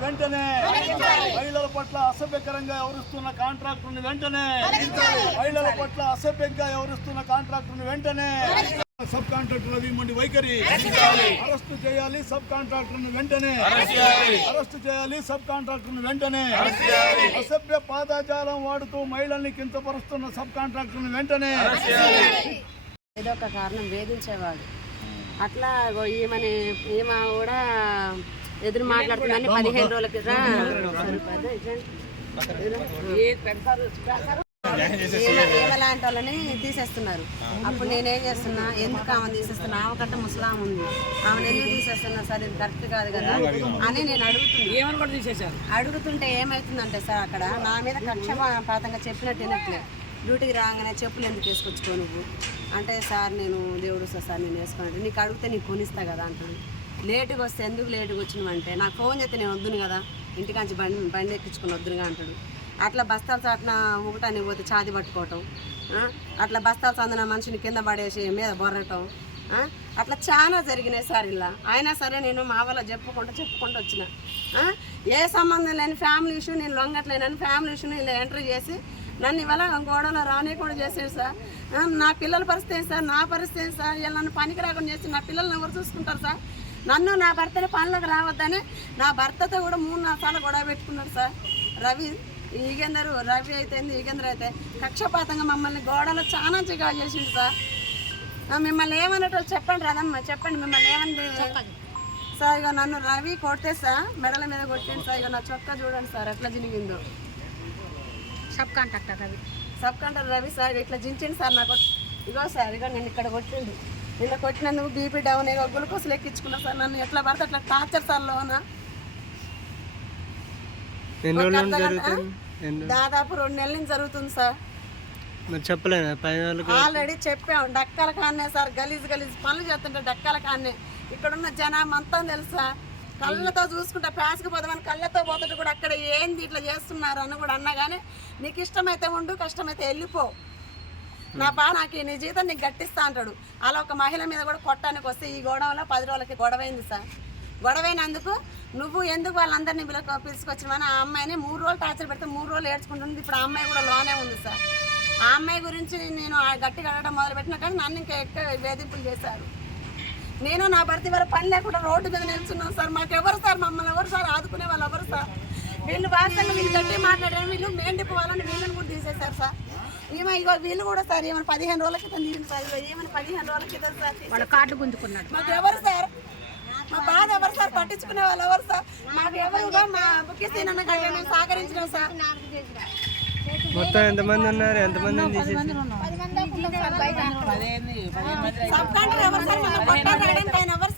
వెంటనే మహిళల పట్ల అసభ్యకరంగా వ్యవహరిస్తున్న కాంట్రాక్టర్ని వెంటనే మహిళల పట్ల అసభ్యంగా వ్యవహరిస్తున్న కాంట్రాక్టర్ని వెంటనే సబ్ కాంట్రాక్టర్ ఇవ్వండి వైఖరి అరెస్టు చేయాలి సబ్ కాంట్రాక్టర్ని వెంటనే అరెస్టు చేయాలి సబ్ కాంట్రాక్టర్ని వెంటనే అసభ్య పాదాచారం వాడుతూ మహిళల్ని కించపరుస్తున్న సబ్ కాంట్రాక్టర్ని వెంటనే ఏదో ఒక కారణం వేధించేవాడు. అట్లా ఈమెని ఈమె కూడా ఎదురు మాట్లాడుతుందని పదిహేను రోజుల క్రితం వాళ్ళని తీసేస్తున్నారు. అప్పుడు నేనేం చేస్తున్నా ఎందుకు ఆమె తీసేస్తున్నా? ఆమె కట్ట ముసలాం ఉంది. ఆమెను ఎందుకు తీసేస్తున్నా? సార్ ఇది కరెక్ట్ కాదు కదా అని నేను అడుగుతున్నా. అడుగుతుంటే ఏమవుతుందంటే సార్ అక్కడ నా మీద కక్ష పాతంగా చెప్పినట్టు వినట్లే. డ్యూటీకి రాగానే చెప్పులు ఎందుకు వేసుకొచ్చుకో నువ్వు? అంటే సార్ నేను దేవుడు వస్తా సార్ నేను వేసుకున్నట్టు నీకు అడిగితే నీకు కొనిస్తా కదా అంటాడు లేటుగా వస్తే ఎందుకు లేటుగా వచ్చినవంటే నాకు ఫోన్ చేస్తే నేను వద్దును కదా ఇంటికాంచి బండి బండి ఎక్కించుకుని వద్దునుగా అంటాడు. అట్లా బస్తాలు చాటున ఒకటానికి పోతే చాది పట్టుకోవటం అట్లా బస్తాలు చందిన మనిషిని కింద పడేసి మీద బొర్రటం అట్లా చాలా జరిగినాయి సార్ ఇలా. అయినా సరే నేను మా వాళ్ళ చెప్పుకుంటూ చెప్పుకుంటూ వచ్చిన ఏ సంబంధం లేని ఫ్యామిలీ ఇష్యూ నేను లొంగట్లేనని ఫ్యామిలీ ఇష్యూని ఇలా ఎంటర్ చేసి నన్ను ఇవాళ గోడలో రానియకుండా కూడా సార్. నా పిల్లల పరిస్థితి సార్? నా పరిస్థితి సార్? ఇలా నన్ను పనికి రాకుండా చేసి నా పిల్లల్ని ఎవరు చూసుకుంటారు సార్? నన్ను నా భర్తని పనులకు రావద్దని నా భర్తతో కూడా మూడు నాలుగు సార్లు గొడవ పెట్టుకున్నాడు సార్. రవి ఈగేందరు రవి అయితే ఈగేందర్ అయితే కక్షపాతంగా మమ్మల్ని గోడలో చాలా చిగా చేసిండు సార్. మిమ్మల్ని ఏమన్నట్టు చెప్పండి రాదమ్మా చెప్పండి మిమ్మల్ని ఏమంది సార్ ఇక నన్ను రవి కొడితే సార్ మెడల మీద కొట్టిండు సార్ ఇక నా చొక్కా చూడండి సార్ ఎట్లా జినిగిందో. Sub contractor Ravi. Sub contractor Ravi sir ఇట్లా జించిండు సార్ నాకు. ఇగో సార్ ఇగో నేను ఇక్కడ కొట్టిండు. నిన్న కొట్టినందుకు బీపీ డౌన్ ఇగో గ్లూకోజ్ లెక్కించుకున్నా సార్. నన్ను ఎట్లా పడితే అట్లా టార్చర్ సార్ లోన. దాదాపు రెండు నెలల నుంచి జరుగుతుంది సార్. మరి చెప్పలేదా? ఆల్రెడీ చెప్పాం. డక్కల కాన్నే సార్. గలీజ్ గలీజ్ పనులు చేస్తుంటే డక్కల కాన్నే. ఇక్కడున్న జనం అంతా తెలుసా? కళ్ళతో చూసుకుంటే ప్యాస్కి పోదామని కళ్ళతో పోతుంటే కూడా అక్కడ ఏంది ఇట్లా చేస్తున్నారు అని కూడా అన్నా కానీ నీకు ఇష్టమైతే ఉండు కష్టమైతే వెళ్ళిపో. నా బా నాకు నీ జీతం నీకు గట్టిస్తా అంటాడు. అలా ఒక మహిళ మీద కూడా కొట్టడానికి వస్తే ఈ గొడవలో పది రోజులకి గొడవైంది సార్. గొడవైనందుకు నువ్వు ఎందుకు వాళ్ళందరినీ పిలుక పిలుచుకొచ్చినవని ఆ అమ్మాయిని మూడు రోజులు టార్చర్ పెడితే మూడు రోజులు ఏడ్చుకుంటుంది ఇప్పుడు ఆ అమ్మాయి కూడా లోనే ఉంది సార్. ఆ అమ్మాయి గురించి నేను ఆ గట్టిగా అడగడం మొదలుపెట్టినా కానీ నన్ను ఇంకా ఎక్కువ వేధింపులు చేశారు. నేను నా భర్త వల్ల పని లేకుండా రోడ్డు మీద నిల్చున్నాను సార్. మాకు ఎవరు సార్? మమ్మల్ని ఎవరు సార్? ఆదుకునే వాళ్ళు ఎవరు సార్? వీళ్ళు భాషలు వీళ్ళు గట్టి మాట్లాడారు వీళ్ళు మేండిపు వీళ్ళని కూడా తీసేశారు సార్. ఈమె ఇగో వీళ్ళు కూడా సార్ ఏమైనా పదిహేను రోజుల క్రితం తీరింది సార్. ఇగో ఏమైనా పదిహేను రోజుల క్రితం సార్ వాళ్ళ కార్డు గుంజుకున్నాడు. మాకు ఎవరు సార్? మా బాధ ఎవరు సార్? పట్టించుకునే వాళ్ళు ఎవరు సార్? మాకు ఎవరుగా మా కంటే మేము సహకరించినాం సార్. మొత్తం ఎంతమంది ఉన్నారు? సబ్ కాంటర్ ఎవరు సార్? ఆయన ఎవరు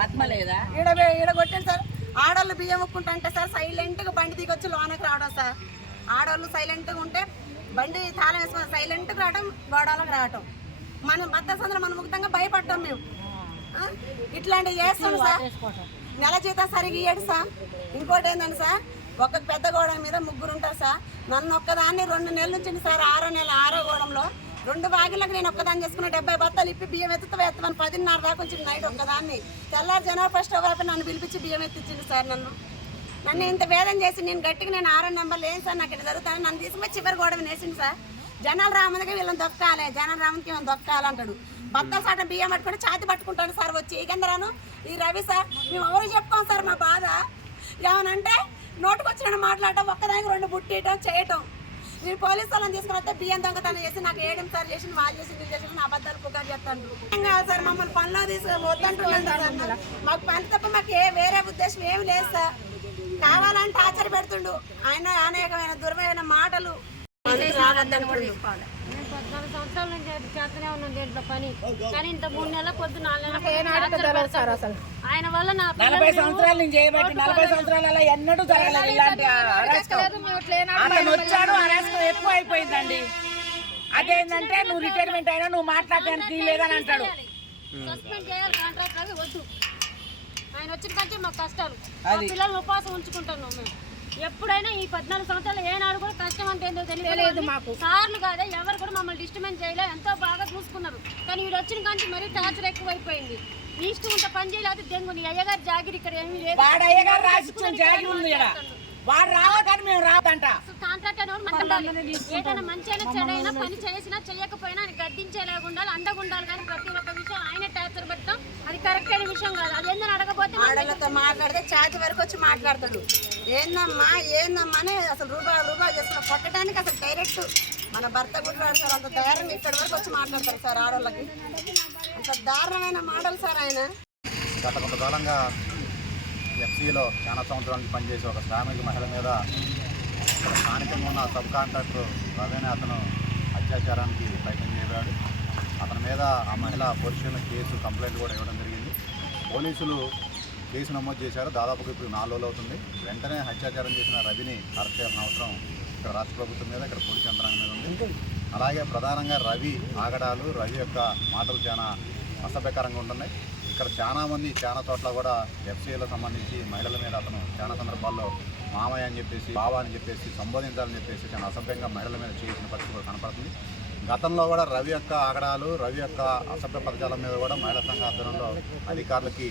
పద్మ లేదా ఈడ ఈడ కొట్టాను సార్. ఆడవాళ్ళు బియ్యం ఒక్కుంటుంటే సార్ సైలెంట్గా బండి దిగొచ్చి లోనకి రావడం సార్. ఆడవాళ్ళు సైలెంట్గా ఉంటే బండి తాళం వేసుకొని సైలెంట్గా రావటం గోడలకు రావటం. మనం భర్త సందరం మనం ముగ్ధంగా భయపడటం మేము. ఇట్లాంటివి చేస్తాం సార్. నెల జీతం సరిగ్గా ఇయ్యడు సార్. ఇంకోటి ఏంటంటే సార్? ఒక పెద్ద గోడ మీద ముగ్గురు ఉంటారు సార్. నన్ను ఒక్కదాన్ని రెండు నెలల నుంచి సార్ ఆరో నెల ఆరో గోడంలో. రెండు బాగిలకు నేను ఒక్కదాన్ని చేసుకున్న డెబ్బై బత్తాలు ఇప్పి బియ్యం ఎత్తుతా ఎత్తమని పదిన్నర దాకా వచ్చింది నైట్ ఒక్కదాన్ని. తెల్లారి జనవరి ఫస్ట్ వైపు నన్ను పిలిపించి బియ్యం ఎత్తిచ్చింది సార్ నన్ను. నన్ను ఇంత వేదన చేసి నేను గట్టిగా నేను ఆరో నెంబర్లు ఏం సార్ నాకు ఇట్లా జరుగుతాను నన్ను తీసుకుని చివరి గోడ మీద వేసింది సార్. జనాలు రాముదిగా వీళ్ళని దొక్కాలి జనాలు రాముడికి వీళ్ళని దొక్కాలి అంటాడు. బత్తాల సాట బియ్యం పట్టుకొని ఛాతి పట్టుకుంటాడు సార్ వచ్చి. ఏకెందరాను ఈ రవి సార్ మేము ఎవరు చెప్పుకోం సార్ మా బాధ? ఏమనంటే నోటుకొచ్చిన మాట్లాడటం ఒక్కదానికి రెండు బుట్టియటం చేయటం. నేను పోలీసు వాళ్ళని తీసుకుని వస్తే బియ్యం దొంగతనం చేసి నాకు ఏడం సార్ చేసి వాళ్ళు చేసి వీళ్ళు చేసి నా అబద్ధాలు పుకారు చెప్తాను కాదు సార్ మమ్మల్ని పనిలో తీసుకుని వద్దంటున్నాను సార్ మాకు పని తప్ప మాకు ఏ వేరే ఉద్దేశం ఏమి లేదు సార్. కావాలని టార్చర్ పెడుతుండు ఆయన అనేకమైన దుర్మైన మాటలు పద్నాలుగు సంవత్సరాల నుంచి చేస్తూనే ఉన్నాను దీంట్లో పని. కానీ ఇంత మూడు నెలల పొద్దు నాలుగు నెలల ఆయన వల్ల నా నలభై సంవత్సరాల నుంచి చేయబట్టి నలభై సంవత్సరాల ఎన్నడూ జరగలేదు. ఇలాంటి అతను వచ్చాడు ఎక్కువ అయిపోయిందండి అదేంటంటే నువ్వు రిటైర్మెంట్ అయినా నువ్వు మాట్లాడడానికి లేదని అంటాడు. సస్పెండ్ చేయాలి కాంట్రాక్ట్ అవి వద్దు. ఆయన వచ్చిన కంటే మాకు కష్టాలు. మా పిల్లల్ని ఉపవాసం ఉంచుకుంటున్నాం మేము. ఎప్పుడైనా ఈ పద్నాలుగు సంవత్సరాలు ఏనాడు కూడా కష్టం అంటే ఏందో తెలియదు మాకు. సార్లు కాదే ఎవరు కూడా మమ్మల్ని డిస్టర్బెన్స్ చేయలే. ఎంతో బాగా చూసుకున్నారు. కానీ వీడు వచ్చిన కంటే మరీ టార్చర్ ఎక్కువైపోయింది. ఇష్టం ఉంటే పని చేయలేదు దెంగు నీ అయ్యగారు జాగిరి ఇక్కడ ఏమీ లేదు. వాడు అయ్యగారు రాసిచ్చిన జాగి ఉంది ఇక్కడ వాడు రావద్దని మేము రాదంట. కాంట్రాక్ట్ అనేవాడు మనకు ఉండాలి. ఏదైనా మంచి అయినా చెడైనా పని చేసినా చేయకపోయినా గద్దించేలాగా ఉండాలి అండగా ఉండాలి కానీ ప్రతి ఒక్క విషయం ఆయన టార్చర్ పెట్టడం అది కరెక్ట్ అయిన విషయం కాదు. అది ఆడలతో మాట్లాడితే చాచి వరకు వచ్చి మాట్లాడతాడు. ఏందమ్మా ఏందమ్మా అని అసలు రూబా రూబా చేస్తున్న కొట్టడానికి అసలు డైరెక్ట్ మన భర్త గుడ్లాడు సార్ అంత ధైర్యం ఇక్కడి వరకు వచ్చి మాట్లాడతారు సార్ ఆడవాళ్ళకి అంత దారుణమైన మాటలు సార్ ఆయన. గత కొంతకాలంగా ఎఫ్సీలో చాలా సంవత్సరాల నుంచి పనిచేసే ఒక శ్రామిక మహిళ మీద స్థానికంగా ఉన్న సబ్ కాంట్రాక్టర్ రవేణ అతను అత్యాచారానికి ప్రయత్నం చేశాడు. అతని మీద ఆ మహిళ పోలీసుల కేసు కంప్లైంట్ కూడా ఇవ్వడం జరిగింది. పోలీసులు కేసు నమోదు చేశారు. దాదాపుగా ఇప్పుడు నాలుగు రోజులు అవుతుంది. వెంటనే హత్యాచారం చేసిన రవిని అరెస్ట్ చేయాల్సిన అవసరం ఇక్కడ రాష్ట్ర ప్రభుత్వం మీద ఇక్కడ పోలీసు యంత్రాంగం మీద ఉంది. అలాగే ప్రధానంగా రవి ఆగడాలు రవి యొక్క మాటలు చాలా అసభ్యకరంగా ఉంటున్నాయి. ఇక్కడ చాలా మంది చాలా చోట్ల కూడా ఎఫ్సీఏలో సంబంధించి మహిళల మీద అతను చాలా సందర్భాల్లో మామయ్య అని చెప్పేసి బావ అని చెప్పేసి సంబోధించాలని చెప్పేసి చాలా అసభ్యంగా మహిళల మీద చేసిన పరిస్థితి కూడా కనపడుతుంది. గతంలో కూడా రవి యొక్క ఆగడాలు రవి యొక్క అసభ్య పదజాలం మీద కూడా మహిళా సంఘ ఆధ్వర్యంలో అధికారులకి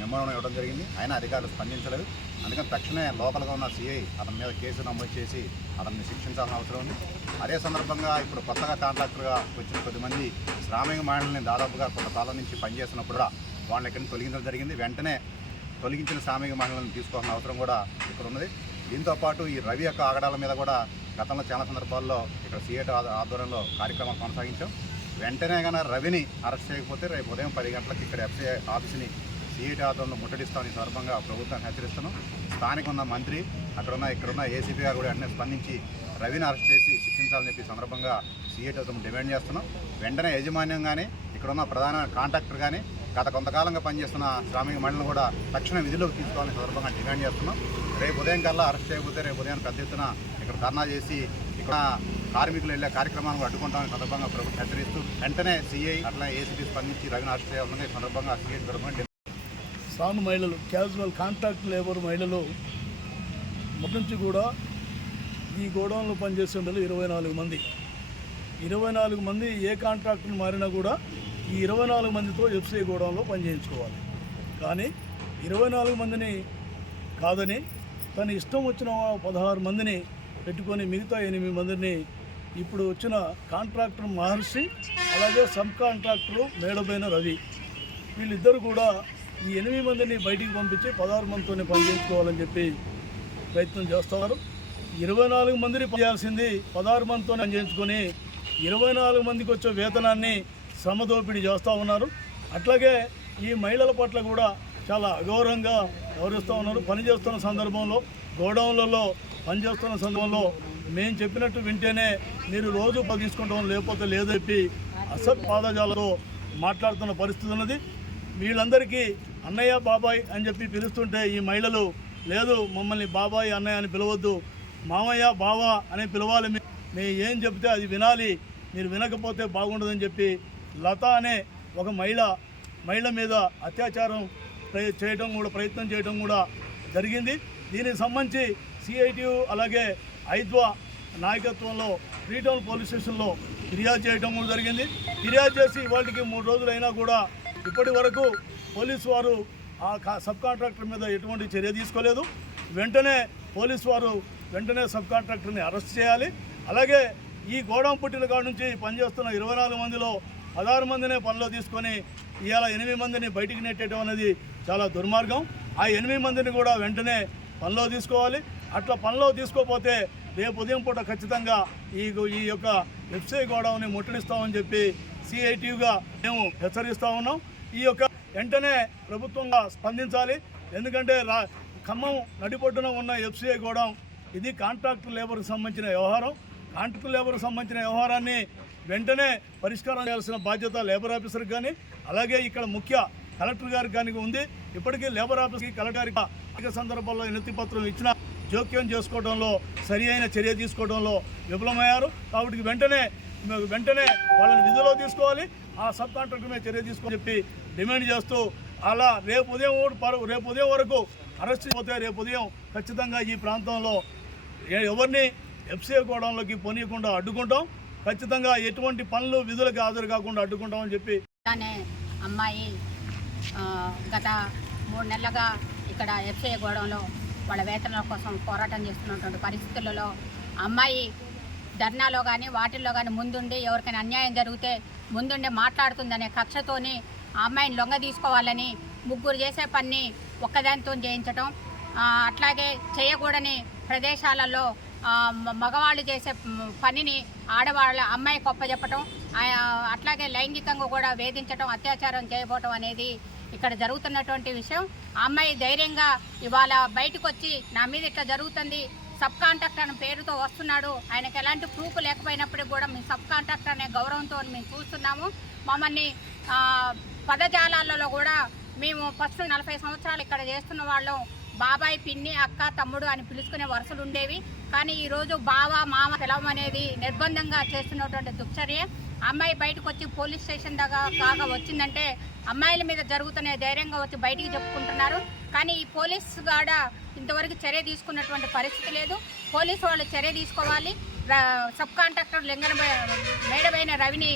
మెమోరం ఇవ్వడం జరిగింది. అయినా అధికారులు స్పందించలేదు. అందుకని తక్షణమే లోపలగా ఉన్న సిఐ అతని మీద కేసు నమోదు చేసి అతన్ని శిక్షించాల్సిన అవసరం ఉంది. అదే సందర్భంగా ఇప్పుడు కొత్తగా కాంట్రాక్టర్గా వచ్చిన కొద్దిమంది శ్రామిక మహిళల్ని దాదాపుగా కొంతకాలం నుంచి పనిచేసినప్పుడు కూడా వాళ్ళని ఇక్కడి తొలగించడం జరిగింది. వెంటనే తొలగించిన శ్రామిక మహిళలను తీసుకోవాల్సిన అవసరం కూడా ఇక్కడ ఉన్నది. దీంతో పాటు ఈ రవి యొక్క ఆగడాల మీద కూడా గతంలో చాలా సందర్భాల్లో ఇక్కడ సిఐటి ఆధ్వర్యంలో కార్యక్రమాలు కొనసాగించాం. వెంటనే కన్నా రవిని అరెస్ట్ చేయకపోతే రేపు ఉదయం పది గంటలకు ఇక్కడ ఎఫ్సీఐ ఆఫీస్ని సిఐటి ఆధ్వర్యంలో ముట్టడిస్తామని సందర్భంగా ప్రభుత్వాన్ని హెచ్చరిస్తున్నాం. స్థానిక ఉన్న మంత్రి అక్కడున్న ఇక్కడున్న ఏసీపీ గారు కూడా వెంటనే స్పందించి రవిని అరెస్ట్ చేసి శిక్షించాలని చెప్పి సందర్భంగా సిఐటి అతను డిమాండ్ చేస్తున్నాం. వెంటనే యాజమాన్యం కానీ ఇక్కడున్న ప్రధాన కాంట్రాక్టర్ కానీ గత కొంతకాలంగా పనిచేస్తున్న శ్రామిక మండలిని కూడా తక్షణ విధుల్లోకి తీసుకోవాలని సందర్భంగా డిమాండ్ చేస్తున్నాం. రేపు ఉదయం కల్లా అరెస్ట్ చేయకపోతే రేపు ఉదయం పెద్ద ఎత్తున ఇక్కడ ధర్నా చేసి ఇక్కడ కార్మికులు వెళ్ళే కార్యక్రమాలను అడ్డుకుంటామని సందర్భంగా ప్రభుత్వం హెచ్చరిస్తూ వెంటనే సిఐ అట్లా ఏసీపీ స్పందించి రవిని అరెస్ట్ చేయాలని సందర్భంగా సిఐ తరఫున సాను మహిళలు క్యాజువల్ కాంట్రాక్ట్ లేబర్ మహిళలు మొదటి నుంచి కూడా ఈ గోడౌన్లో పనిచేసే వాళ్ళు ఇరవై నాలుగు మంది. ఇరవై నాలుగు మంది ఏ కాంట్రాక్టర్ మారినా కూడా ఈ ఇరవై నాలుగు మందితో ఎఫ్సీఐ గోడౌన్లో పనిచేయించుకోవాలి. కానీ ఇరవై నాలుగు మందిని కాదని తన ఇష్టం వచ్చిన పదహారు మందిని పెట్టుకొని మిగతా ఎనిమిది మందిని ఇప్పుడు వచ్చిన కాంట్రాక్టర్ మహర్షి అలాగే సబ్ కాంట్రాక్టరు మేడబైన రవి వీళ్ళిద్దరు కూడా ఈ ఎనిమిది మందిని బయటికి పంపించి పదహారు మందితోనే పనిచేసుకోవాలని చెప్పి ప్రయత్నం చేస్తున్నారు. ఇరవై నాలుగు మందిని చేయాల్సింది పదహారు మందితో పనిచేయించుకొని ఇరవై నాలుగు మందికి వచ్చే వేతనాన్ని శ్రమదోపిడీ చేస్తూ ఉన్నారు. అట్లాగే ఈ మహిళల పట్ల కూడా చాలా అగౌరవంగా వ్యవహరిస్తూ ఉన్నారు. పనిచేస్తున్న సందర్భంలో గోడౌన్లలో పనిచేస్తున్న సందర్భంలో మేము చెప్పినట్టు వింటేనే మీరు రోజు పని తీసుకుంటాం లేకపోతే లేదని చెప్పి అసత్ పాదజాలతో మాట్లాడుతున్న పరిస్థితి ఉన్నది. వీళ్ళందరికీ అన్నయ్య బాబాయ్ అని చెప్పి పిలుస్తుంటే ఈ మహిళలు లేదు మమ్మల్ని బాబాయ్ అన్నయ్య అని పిలవద్దు. మామయ్య బావ అని పిలవాలి. మీ- మేము ఏం చెప్తే అది వినాలి. మీరు వినకపోతే బాగుండదని చెప్పి లత అనే ఒక మహిళ మహిళ మీద అత్యాచారం ప్రయ- చేయడం కూడా ప్రయత్నం చేయడం కూడా జరిగింది. దీనికి సంబంధించి సిఐటియు అలాగే ఐద్వా నాయకత్వంలో ఫ్రీటౌన్ పోలీస్ స్టేషన్లో ఫిర్యాదు చేయడం కూడా జరిగింది. ఫిర్యాదు చేసి వాటికి మూడు రోజులైనా కూడా ఇప్పటి వరకు పోలీసు వారు ఆ కా- సబ్ కాంట్రాక్టర్ మీద ఎటువంటి చర్య తీసుకోలేదు. వెంటనే పోలీసు వారు వెంటనే సబ్ కాంట్రాక్టర్ని అరెస్ట్ చేయాలి. అలాగే ఈ గోడౌన్ పుట్టిన కాడ నుంచి పనిచేస్తున్న ఇరవై నాలుగు మందిలో పదహారు మందినే పనిలో తీసుకొని ఇవాళ ఎనిమిది మందిని బయటికి నెట్టేయడం అనేది చాలా దుర్మార్గం. ఆ ఎనిమిది మందిని కూడా వెంటనే పనిలో తీసుకోవాలి. అట్లా పనిలో తీసుకోకపోతే రేపు ఉదయం పూట ఖచ్చితంగా ఈ ఈ యొక్క వెబ్సైట్ గోడౌన్ని ముట్టడిస్తామని చెప్పి సిఐటియుగా మేము హెచ్చరిస్తూ ఉన్నాం. ఈ యొక్క వెంటనే ప్రభుత్వంగా స్పందించాలి. ఎందుకంటే రా ఖమ్మం నడిపొడ్డున ఉన్న ఎఫ్సీఐ గోడౌన్ ఇది కాంట్రాక్ట్ లేబర్కి సంబంధించిన వ్యవహారం. కాంట్రాక్ట్ లేబర్కి సంబంధించిన వ్యవహారాన్ని వెంటనే పరిష్కారం చేయాల్సిన బాధ్యత లేబర్ ఆఫీసర్కి కానీ అలాగే ఇక్కడ ముఖ్య కలెక్టర్ గారికి కానీ ఉంది. ఇప్పటికీ లేబర్ ఆఫీస్కి కలెక్టర్ గారికి అనేక సందర్భాల్లో వినతి పత్రం ఇచ్చిన జోక్యం చేసుకోవడంలో సరి అయిన చర్య తీసుకోవడంలో విఫలమయ్యారు. కాబట్టి వెంటనే వెంటనే వాళ్ళని విధిలో తీసుకోవాలి. ఆ సబ్ కాంట్రాక్టర్ మీద చర్య తీసుకొని చెప్పి డిమాండ్ చేస్తూ అలా రేపు ఉదయం రేపు ఉదయం వరకు అరెస్ట్ పోతే రేపు ఉదయం ఖచ్చితంగా ఈ ప్రాంతంలో ఎవరిని ఎఫ్సీఏ గోడంలోకి పొనీయకుండా అడ్డుకుంటాం. ఖచ్చితంగా ఎటువంటి పనులు విధులకు హాజరు కాకుండా అడ్డుకుంటామని చెప్పి అమ్మాయి గత మూడు నెలలుగా ఇక్కడ ఎఫ్ఐ గోడంలో వాళ్ళ వేతనాల కోసం పోరాటం చేస్తున్నటువంటి పరిస్థితులలో అమ్మాయి ధర్నాలో కానీ వాటిల్లో కానీ ముందుండి ఎవరికైనా అన్యాయం జరిగితే ముందుండి మాట్లాడుతుందనే కక్షతోని ఆ అమ్మాయిని లొంగ తీసుకోవాలని ముగ్గురు చేసే పని ఒక్కదానితో చేయించటం అట్లాగే చేయకూడని ప్రదేశాలలో మగవాళ్ళు చేసే పనిని ఆడవాళ్ళ అమ్మాయి గొప్ప చెప్పటం అట్లాగే లైంగికంగా కూడా వేధించటం అత్యాచారం చేయబోవటం అనేది ఇక్కడ జరుగుతున్నటువంటి విషయం. ఆ అమ్మాయి ధైర్యంగా ఇవాళ బయటకు వచ్చి నా మీద ఇట్లా జరుగుతుంది సబ్ కాంట్రాక్టర్ అనే పేరుతో వస్తున్నాడు. ఆయనకు ఎలాంటి ప్రూఫ్ లేకపోయినప్పటికీ కూడా మేము సబ్ కాంట్రాక్టర్ అనే గౌరవంతో మేము చూస్తున్నాము. మమ్మల్ని పదజాలాలలో కూడా మేము ఫస్ట్ నలభై సంవత్సరాలు ఇక్కడ చేస్తున్న వాళ్ళం. బాబాయ్ పిన్ని అక్క తమ్ముడు అని పిలుచుకునే వరుసలు ఉండేవి. కానీ ఈరోజు బావ మామ పిలవం అనేది నిర్బంధంగా చేస్తున్నటువంటి దుశ్చర్య అమ్మాయి బయటకు వచ్చి పోలీస్ స్టేషన్ దాకా కాగా వచ్చిందంటే అమ్మాయిల మీద జరుగుతున్న ధైర్యంగా వచ్చి బయటికి చెప్పుకుంటున్నారు. కానీ ఈ పోలీస్ గాడ ఇంతవరకు చర్య తీసుకున్నటువంటి పరిస్థితి లేదు. పోలీసు వాళ్ళు చర్య తీసుకోవాలి. సబ్ కాంట్రాక్టర్ లింగన మేడమైన రవిని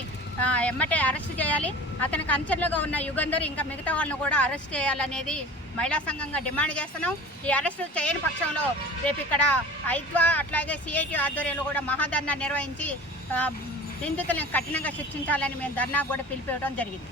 ఎమ్మటే అరెస్ట్ చేయాలి. అతనికి అంచెలుగా ఉన్న యుగంధర్ ఇంకా మిగతా వాళ్ళను కూడా అరెస్ట్ చేయాలనేది మహిళా సంఘంగా డిమాండ్ చేస్తున్నాం. ఈ అరెస్టు చేయని పక్షంలో రేపు ఇక్కడ ఐద్వా అట్లాగే సిఐటి ఆధ్వర్యంలో కూడా మహాధర్నా నిర్వహించి నిందితులను కఠినంగా శిక్షించాలని మేము ధర్నా కూడా పిలిపివ్వడం జరిగింది.